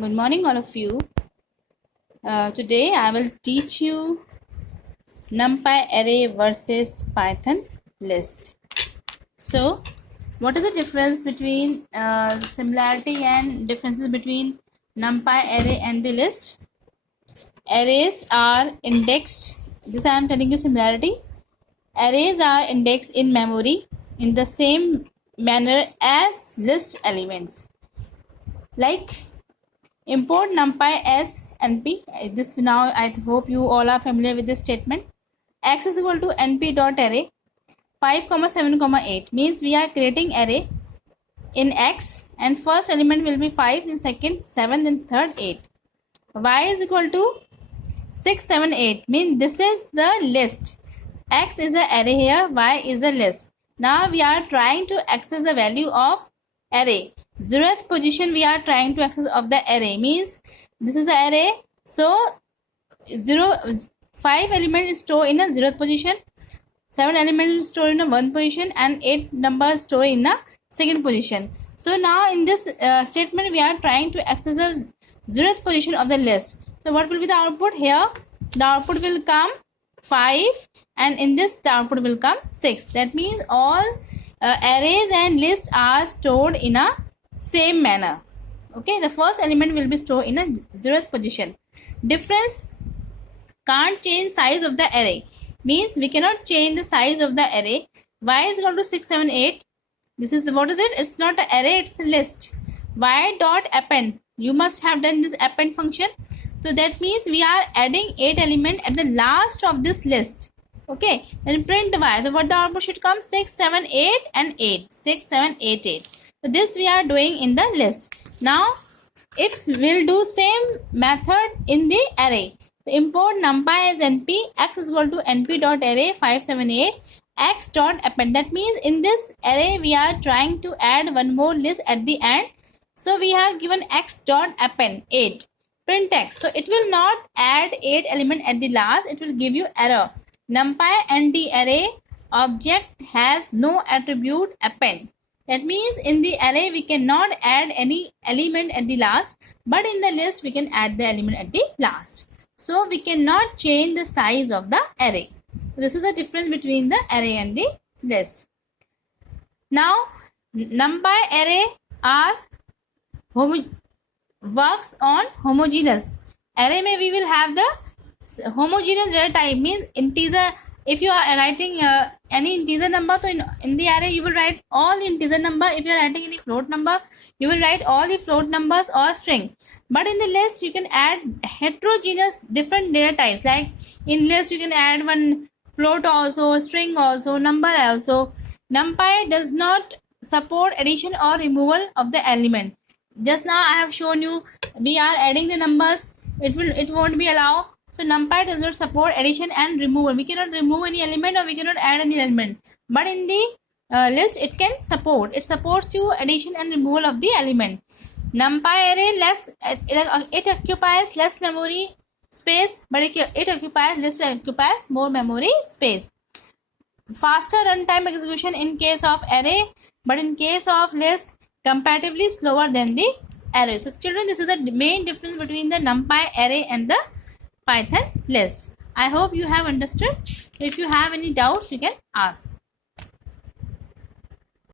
Good morning, all of you. Today I will teach you Numpy array versus Python list. So, what is the difference between similarity and differences between Numpy array and the list? Arrays are indexed. This I am telling you similarity. Arrays are indexed in memory in the same manner as list elements. Like import numpy as np. This now I hope you all are familiar with this statement. X is equal to np dot array 5 7 8 means we are creating array in X and first element will be 5, in second 7, then third 8. Y is equal to 6 7 8 means this is the list. X is the array here, Y is the list. Now we are trying to access the value of array. 0th position we are trying to access of the array means this is the array. So 5 element is stored in a 0th position, 7 element is stored in a 1st position, and 8 number stored in a 2nd position. So now in this statement we are trying to access the 0th position of the list. So what will be the output here? The output will come 5 and in this the output will come 6. That means all arrays and lists are stored in a same manner. Okay, the first element will be stored in a 0th position. Difference: can't change size of the array means we cannot change the size of the array. Y is equal to 6 7 8. This is the, what is it? It's not an array, it's a list. Y dot append, you must have done this append function. So that means we are adding 8 element at the last of this list. Okay, then print Y. So what the output should come? 6 7 8 and 8. 6 7 8 8. So this we are doing in the list. Now if we'll do same method in the array, so import numpy as np, x is equal to np dot array 5 7 8 x dot append. That means in this array we are trying to add one more list at the end. So we have given x dot append 8. Print x. So it will not add 8 element at the last. It will give you error. Numpy and the array object has no attribute append. That means in the array we cannot add any element at the last, but in the list we can add the element at the last. So we cannot change the size of the array. This is the difference between the array and the list. Now numpy array are works on homogeneous. Array may we will have the homogeneous data type means integer. If you are writing any integer number, so in the array you will write all the integer number. If you are writing any float number, you will write all the float numbers or string. But in the list you can add heterogeneous different data types. Like in list you can add one float also, string also, number also. Numpy does not support addition or removal of the element. Just now I have shown you we are adding the numbers. It won't be allowed. So numpy does not support addition and removal. We cannot remove any element or we cannot add any element. But in the list it can support. It supports you addition and removal of the element. Numpy array it occupies less memory space, but it occupies list occupies more memory space. Faster runtime execution in case of array, but in case of list comparatively slower than the array. So children, this is the main difference between the numpy array and the Python list. I hope you have understood. If you have any doubts, you can ask.